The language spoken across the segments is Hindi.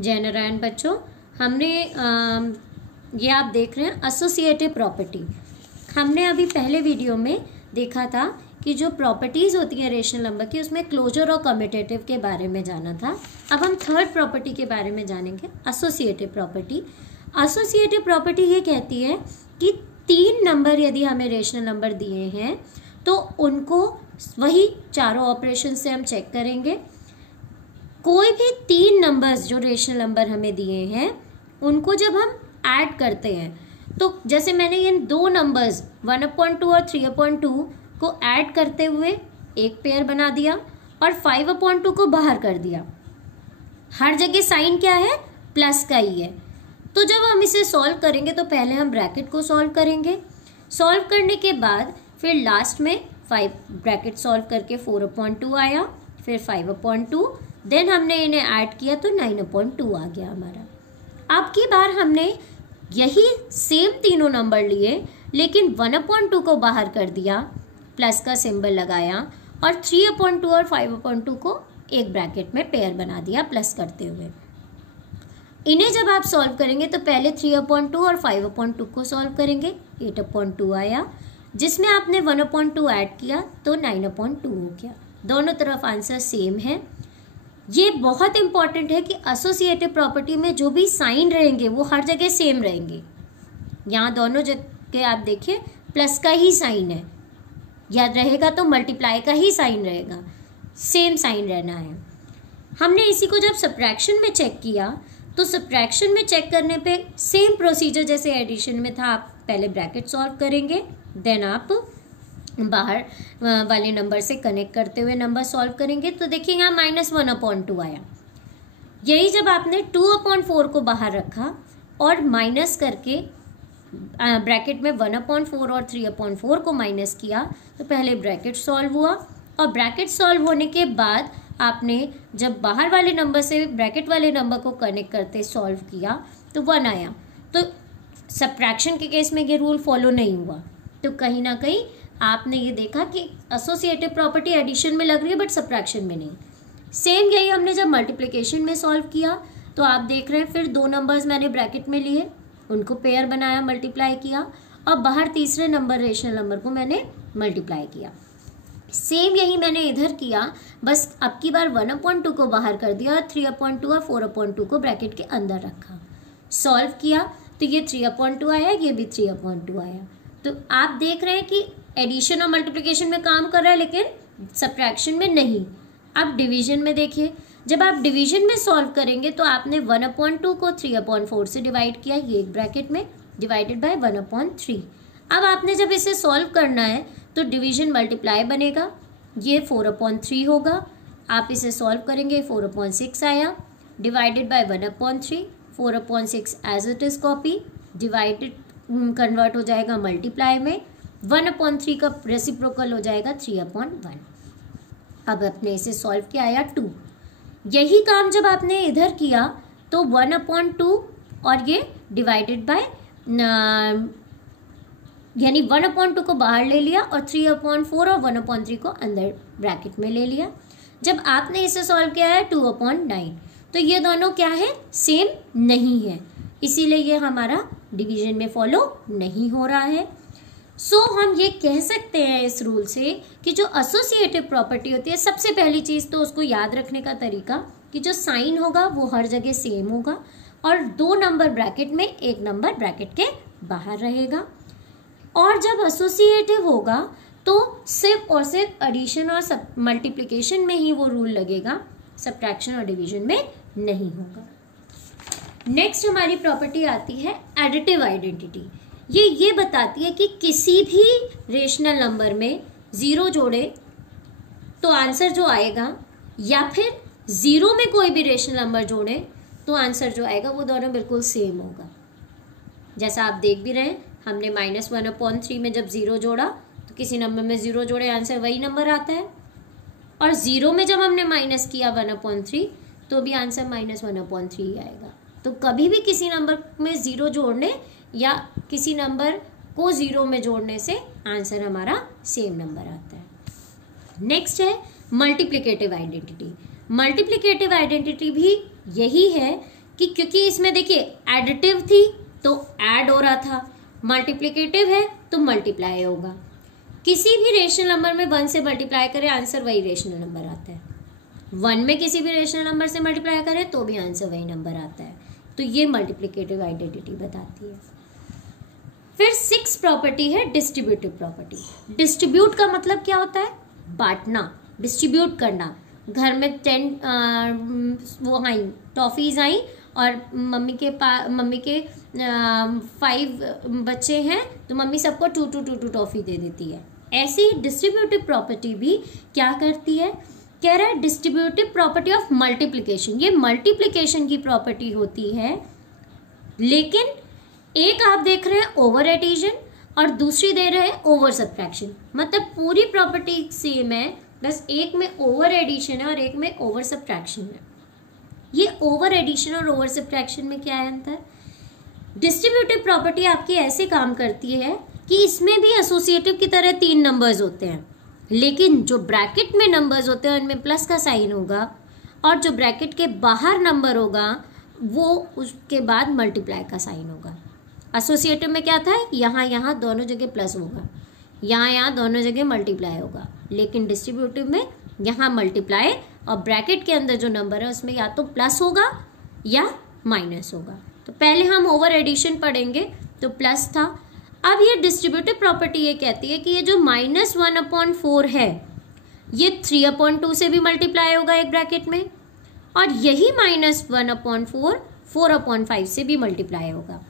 जय नारायण बच्चों, हमने ये आप देख रहे हैं एसोसिएटिव प्रॉपर्टी। हमने अभी पहले वीडियो में देखा था कि जो प्रॉपर्टीज होती हैं रेशनल नंबर की, उसमें क्लोजर और कम्यूटेटिव के बारे में जाना था। अब हम थर्ड प्रॉपर्टी के बारे में जानेंगे, एसोसिएटिव प्रॉपर्टी। एसोसिएटिव प्रॉपर्टी ये कहती है कि तीन नंबर यदि हमें रेशनल नंबर दिए हैं तो उनको वही चारों ऑपरेशन से हम चेक करेंगे। कोई भी तीन नंबर्स जो रेशनल नंबर हमें दिए हैं उनको जब हम ऐड करते हैं, तो जैसे मैंने ये दो नंबर्स 1/2 और 3/2 को ऐड करते हुए एक पेयर बना दिया और 5/2 को बाहर कर दिया। हर जगह साइन क्या है? प्लस का ही है। तो जब हम इसे सॉल्व करेंगे तो पहले हम ब्रैकेट को सॉल्व करेंगे। सॉल्व करने के बाद फिर लास्ट में 5 ब्रैकेट सॉल्व करके 4/2 आया, फिर 5/2, देन हमने इन्हें ऐड किया तो 9/2 आ गया हमारा। अब की बार हमने यही सेम तीनों नंबर लिए, लेकिन 1/2 को बाहर कर दिया, प्लस का सिंबल लगाया, और 3/2 और 5/2 को एक ब्रैकेट में पेयर बना दिया प्लस करते हुए। इन्हें जब आप सॉल्व करेंगे तो पहले 3/2 और 5/2 को सॉल्व करेंगे, 8/2 आया, जिसमें आपने 1/2 ऐड किया तो 9/2 हो गया। दोनों तरफ आंसर सेम है। ये बहुत इंपॉर्टेंट है कि एसोसिएटिव प्रॉपर्टी में जो भी साइन रहेंगे वो हर जगह सेम रहेंगे। यहाँ दोनों जगह आप देखिए प्लस का ही साइन है, याद रहेगा तो मल्टीप्लाई का ही साइन रहेगा, सेम साइन रहना है। हमने इसी को जब सब्ट्रैक्शन में चेक किया तो सब्ट्रैक्शन में चेक करने पे सेम प्रोसीजर जैसे एडिशन में था। आप पहले ब्रैकेट सॉल्व करेंगे, देन आप बाहर वाले नंबर से कनेक्ट करते हुए नंबर सॉल्व करेंगे। तो देखिए यहाँ -1/2 आया। यही जब आपने 2/4 को बाहर रखा और माइनस करके ब्रैकेट में 1/4 और 3/4 को माइनस किया तो पहले ब्रैकेट सॉल्व हुआ, और ब्रैकेट सॉल्व होने के बाद आपने जब बाहर वाले नंबर से ब्रैकेट वाले नंबर को कनेक्ट करते सॉल्व किया तो 1 आया। तो सब्ट्रैक्शन के केस में ये रूल फॉलो नहीं हुआ। तो कहीं ना कहीं आपने ये देखा कि एसोसिएटिव प्रॉपर्टी एडिशन में लग रही है बट सब्ट्रैक्शन में नहीं। सेम यही हमने जब मल्टीप्लिकेशन में सॉल्व किया तो आप देख रहे हैं फिर दो नंबर्स मैंने ब्रैकेट में लिए, उनको पेयर बनाया, मल्टीप्लाई किया, और बाहर तीसरे नंबर रेशनल नंबर को मैंने मल्टीप्लाई किया। सेम यही मैंने इधर किया, बस अब की बार 1/2 को बाहर कर दिया और 3/2 और 4/2 को ब्रैकेट के अंदर रखा। सॉल्व किया तो ये 3/2 आया, ये भी 3/2 आया। तो आप देख रहे हैं कि एडिशन और मल्टीप्लिकेशन में काम कर रहा है लेकिन सब्ट्रैक्शन में नहीं। अब डिवीजन में देखिए, जब आप डिवीजन में सॉल्व करेंगे तो आपने 1/2 को 3/4 से डिवाइड किया, ये एक ब्रैकेट में, डिवाइडेड बाय 1/3। अब आपने जब इसे सॉल्व करना है तो डिवीजन मल्टीप्लाई बनेगा, ये 4/3 होगा। आप इसे सॉल्व करेंगे, 4/6 आया, divided by 1/3, 4/6 as it is copy, divided convert हो जाएगा मल्टीप्लाई में, 1/3 का रेसिप्रोकल हो जाएगा 3/1। अब आपने इसे सॉल्व किया, आया 2। यही काम जब आपने इधर किया तो 1/2 और ये डिवाइडेड बाय यानी 1/2 को बाहर ले लिया और 3/4 और 1/3 को अंदर ब्रैकेट में ले लिया। जब आपने इसे सॉल्व किया है 2/9, तो ये दोनों क्या है? सेम नहीं है, इसीलिए ये हमारा डिवीजन में फॉलो नहीं हो रहा है। सो हम ये कह सकते हैं इस रूल से कि जो एसोसिएटिव प्रॉपर्टी होती है, सबसे पहली चीज तो उसको याद रखने का तरीका कि जो साइन होगा वो हर जगह सेम होगा, और दो नंबर ब्रैकेट में एक नंबर ब्रैकेट के बाहर रहेगा। और जब एसोसिएटिव होगा तो सिर्फ और सिर्फ एडिशन और मल्टीप्लिकेशन में ही वो रूल लगेगा, सब्ट्रैक्शन और डिवीजन में नहीं होगा। नेक्स्ट हमारी प्रॉपर्टी आती है एडिटिव आइडेंटिटी। ये बताती है कि किसी भी रेशनल नंबर में 0 जोड़े तो आंसर जो आएगा, या फिर 0 में कोई भी रेशनल नंबर जोड़े तो आंसर जो आएगा वो दोनों बिल्कुल सेम होगा। जैसा आप देख भी रहे हैं, हमने -1/3 में जब 0 जोड़ा तो किसी नंबर में 0 जोड़े आंसर वही नंबर आता है, और 0 में जब हमने माइनस किया 1/3 तो भी आंसर -1/3 ही आएगा। तो कभी भी किसी नंबर में 0 जोड़ने या किसी नंबर को 0 में जोड़ने से आंसर हमारा सेम नंबर आता है। नेक्स्ट है मल्टीप्लिकेटिव आइडेंटिटी। मल्टीप्लिकेटिव आइडेंटिटी भी यही है कि क्योंकि इसमें देखिए एडिटिव थी तो ऐड हो रहा था, मल्टीप्लिकेटिव है तो मल्टीप्लाई होगा। किसी भी रेशनल नंबर में 1 से मल्टीप्लाई करें आंसर वही रेशनल नंबर आता है, 1 में किसी भी रेशनल नंबर से मल्टीप्लाई करें तो भी आंसर वही नंबर आता है। तो ये मल्टीप्लिकेटिव आइडेंटिटी बताती है। फिर 6 प्रॉपर्टी है डिस्ट्रीब्यूटिव प्रॉपर्टी। डिस्ट्रीब्यूट का मतलब क्या होता है? बांटना, डिस्ट्रीब्यूट करना। घर में 10 वो आई टॉफीज आई और मम्मी के 5 बच्चे हैं तो मम्मी सबको 2 टॉफी दे देती है। ऐसी डिस्ट्रीब्यूटिव प्रॉपर्टी भी क्या करती है? कह रहा है डिस्ट्रीब्यूटिव प्रॉपर्टी ऑफ मल्टीप्लिकेशन। ये मल्टीप्लिकेशन की प्रॉपर्टी होती है, लेकिन एक आप देख रहे हैं ओवर एडिशन और दूसरी दे रहे हैं ओवर सब्ट्रैक्शन। मतलब पूरी प्रॉपर्टी सेम है, बस एक में ओवर एडिशन है और एक में ओवर सब्ट्रैक्शन है। ये ओवर एडिशन और ओवर सब्ट्रैक्शन में क्या है अंतर? डिस्ट्रीब्यूटिव प्रॉपर्टी आपकी ऐसे काम करती है कि इसमें भी एसोसिएटिव की तरह 3 नंबर्स होते हैं, लेकिन जो ब्रैकेट में नंबर्स होते हैं उनमें प्लस का साइन होगा और जो ब्रैकेट के बाहर नंबर होगा वो उसके बाद मल्टीप्लाई का साइन होगा। एसोसिएटिव में क्या था? यहाँ दोनों जगह प्लस होगा, यहाँ दोनों जगह मल्टीप्लाई होगा, लेकिन डिस्ट्रीब्यूटिव में यहाँ मल्टीप्लाई और ब्रैकेट के अंदर जो नंबर है उसमें या तो प्लस होगा या माइनस होगा। तो पहले हम ओवर एडिशन पढ़ेंगे तो प्लस था। अब ये डिस्ट्रीब्यूटिव प्रॉपर्टी ये कहती है कि ये जो -1/4 है ये 3/2 से भी मल्टीप्लाई होगा एक ब्रैकेट में, और यही -1/4 4/5 से भी मल्टीप्लाई होगा,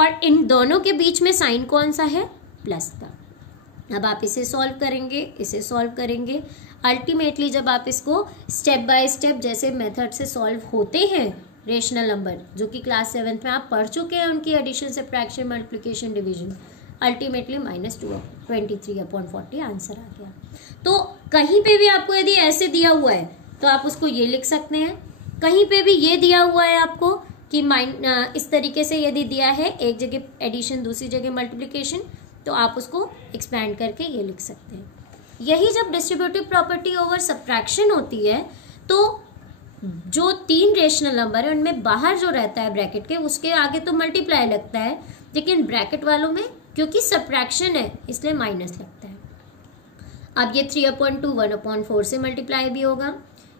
और इन दोनों के बीच में साइन कौन सा है? प्लस का। अब आप इसे सॉल्व करेंगे, इसे सॉल्व करेंगे। अल्टीमेटली जब आप इसको स्टेप बाय स्टेप जैसे मेथड से सॉल्व होते हैं रेशनल नंबर, जो कि क्लास 7th में आप पढ़ चुके हैं, उनकी addition, subtraction, multiplication, division, ultimately -23/40 answer आ गया। तो कहीं पे भी आपको यदि ऐसे दिया हुआ है तो आप उसको ये लिख सकते हैं, कहीं पे भी ये दिया हुआ है आपको कि इस तरीके से यदि दिया है, एक जगह एडिशन दूसरी जगह मल्टीप्लिकेशन, तो आप उसको एक्सपैंड करके ये लिख सकते हैं। यही जब डिस्ट्रीब्यूटिव प्रॉपर्टी ओवर सब्ट्रैक्शन होती है तो जो 3 रेशनल नंबर है उनमें बाहर जो रहता है ब्रैकेट के, उसके आगे तो मल्टीप्लाई लगता है, लेकिन ब्रैकेट वालों में क्योंकि सब्ट्रैक्शन है इसलिए माइनस लगता है। अब ये 3/2 1/4 से मल्टीप्लाई भी होगा,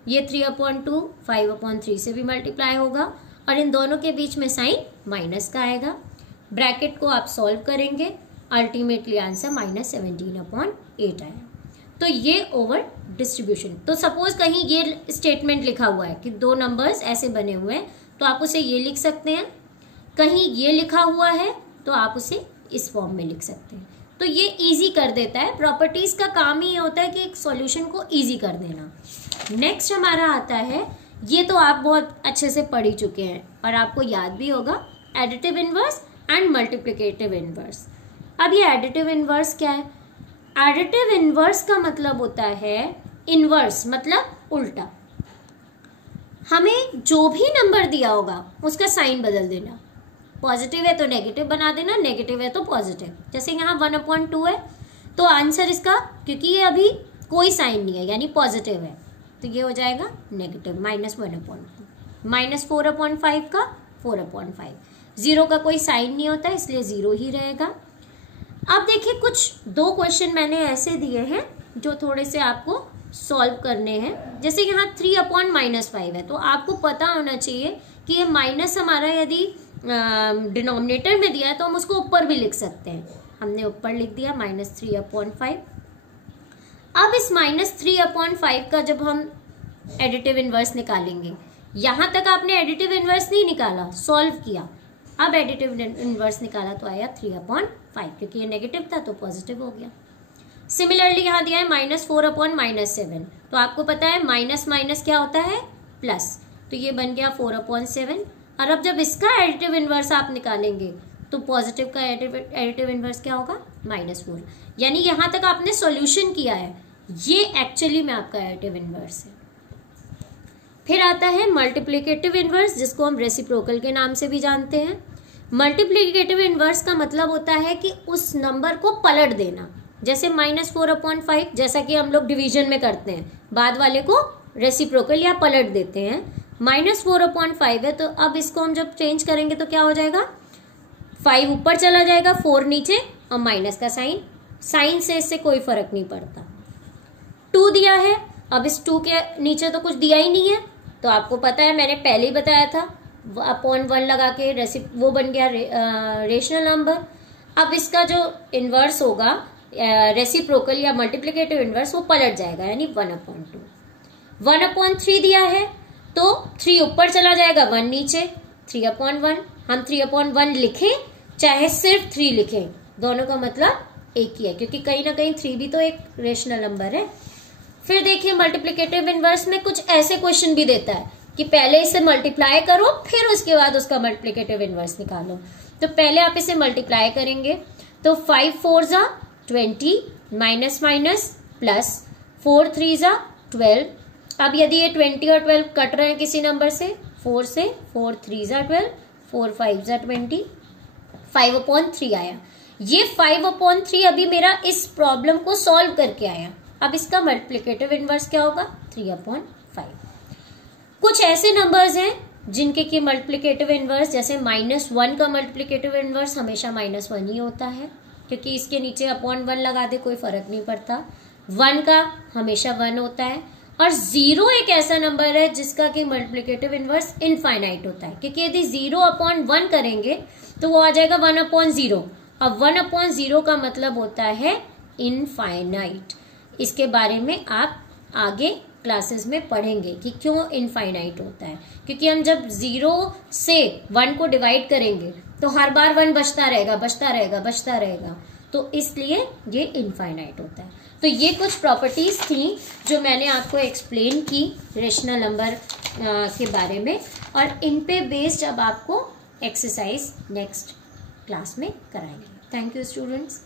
ये 3/2 5/3 से भी मल्टीप्लाई होगा, और इन दोनों के बीच में साइन माइनस का आएगा। ब्रैकेट को आप सॉल्व करेंगे, अल्टीमेटली आंसर -17/8 आया। तो ये ओवर डिस्ट्रीब्यूशन। तो सपोज कहीं ये स्टेटमेंट लिखा हुआ है कि 2 नंबर्स ऐसे बने हुए हैं, तो आप उसे ये लिख सकते हैं। कहीं ये लिखा हुआ है तो आप उसे इस फॉर्म में लिख सकते हैं। तो ये इजी कर देता है। प्रॉपर्टीज का काम ही होता है कि एक सॉल्यूशन को इजी कर देना। नेक्स्ट हमारा आता है, ये तो आप बहुत अच्छे से पढ़ ही चुके हैं और आपको याद भी होगा, additive inverse and multiplicative inverse. अब ये एडिटिव इनवर्स क्या है? एडिटिव इनवर्स का मतलब होता है, इनवर्स मतलब उल्टा। हमें जो भी नंबर दिया होगा उसका साइन बदल देना, पॉजिटिव है तो नेगेटिव बना देना, नेगेटिव है तो पॉजिटिव। जैसे यहाँ 1/2 है तो आंसर इसका, क्योंकि ये अभी कोई साइन नहीं है यानी पॉजिटिव है, तो ये हो जाएगा नेगेटिव -1/2। -4/5 का 4/5, 0 का कोई साइन नहीं होता इसलिए 0 ही रहेगा। अब देखिए कुछ 2 क्वेश्चन मैंने ऐसे दिए हैं जो थोड़े से आपको सॉल्व करने हैं। जैसे यहाँ 3/-5 है, तो आपको पता होना चाहिए कि ये माइनस हमारा यदि डिनोमिनेटर में दिया है तो हम उसको ऊपर भी लिख सकते हैं। हमने ऊपर लिख दिया -3/5। अब इस -3/5 का जब हम एडिटिव इनवर्स निकालेंगे, यहाँ तक आपने एडिटिव इनवर्स नहीं निकाला, सॉल्व किया, अब एडिटिव इनवर्स निकाला तो आया 3/5, क्योंकि ये नेगेटिव था तो पॉजिटिव हो गया। सिमिलरली यहाँ दिया है -4/-7, तो आपको पता है माइनस माइनस क्या होता है? प्लस, तो ये बन गया 4/7। और अब जब इसका एडिटिव इनवर्स आप निकालेंगे तो पॉजिटिव का एडिटिव इनवर्स क्या होगा? -4। यानी यहाँ तक आपने सॉल्यूशन किया है, ये एक्चुअली में आपका एडिटिव इनवर्स है। फिर आता है मल्टीप्लिकेटिव इनवर्स, जिसको हम रेसिप्रोकल के नाम से भी जानते हैं। मल्टीप्लिकेटिव इनवर्स का मतलब होता है कि उस नंबर को पलट देना। जैसे -4/5, जैसा कि हम लोग डिवीजन में करते हैं, बाद वाले को रेसिप्रोकल या पलट देते हैं, -4/5 है, तो अब इसको हम जब चेंज करेंगे तो क्या हो जाएगा, 5 ऊपर चला जाएगा, 4 नीचे, और माइनस का साइन से इससे कोई फर्क नहीं पड़ता। 2 दिया है, अब इस 2 के नीचे तो कुछ दिया ही नहीं है, तो आपको पता है मैंने पहले ही बताया था, अपॉन 1 लगा के वो बन गया रेशनल नंबर। अब इसका जो इनवर्स होगा, रेसिप्रोकल या मल्टीप्लिकेटिव इनवर्स, वो पलट जाएगा, यानी 1/2। 1/3 दिया है तो 3 ऊपर चला जाएगा, 1 नीचे, 3/1। हम 3/1 लिखें चाहे सिर्फ 3 लिखें, दोनों का मतलब एक ही है, क्योंकि कहीं ना कहीं 3 भी तो एक रेशनल नंबर है। फिर देखिए मल्टीप्लिकेटिव इनवर्स में कुछ ऐसे क्वेश्चन भी देता है कि पहले इसे मल्टीप्लाई करो फिर उसके बाद उसका मल्टीप्लिकेटिव इनवर्स निकालो। तो पहले आप इसे मल्टीप्लाई करेंगे तो 5 4 जा 20 माइनस माइनस प्लस 4 3 जा 12। अब यदि ये 20 और 12 कट रहे हैं किसी नंबर से, 4 से, 4 3 जा 12, 4 5 जा 20, 5/3 आया। ये 5/3 अभी मेरा इस प्रॉब्लम को सॉल्व करके आया। अब इसका मल्टीप्लिकेटिव इनवर्स क्या होगा, 3/5। कुछ ऐसे नंबर्स हैं जिनके की मल्टीप्लिकेटिव इनवर्स, जैसे -1 का मल्टीप्लिकेटिव इनवर्स हमेशा -1 ही होता है, क्योंकि इसके नीचे /1 लगा दे कोई फर्क नहीं पड़ता। 1 का हमेशा 1 होता है, और 0 एक ऐसा नंबर है जिसका कि मल्टीप्लिकेटिव इनवर्स इनफाइनाइट होता है, क्योंकि यदि 0/1 करेंगे तो वो आ जाएगा 1/0। अब 1/0 का मतलब होता है इनफाइनाइट। इसके बारे में आप आगे क्लासेस में पढ़ेंगे कि क्यों इनफाइनाइट होता है, क्योंकि हम जब 0 से 1 को डिवाइड करेंगे तो हर बार 1 बचता रहेगा बचता रहेगा बचता रहेगा, तो इसलिए ये इनफाइनाइट होता है। तो ये कुछ प्रॉपर्टीज थी जो मैंने आपको एक्सप्लेन की रेशनल नंबर के बारे में, और इन पे बेस्ड अब आपको एक्सरसाइज नेक्स्ट क्लास में कराएंगे। Thank you students.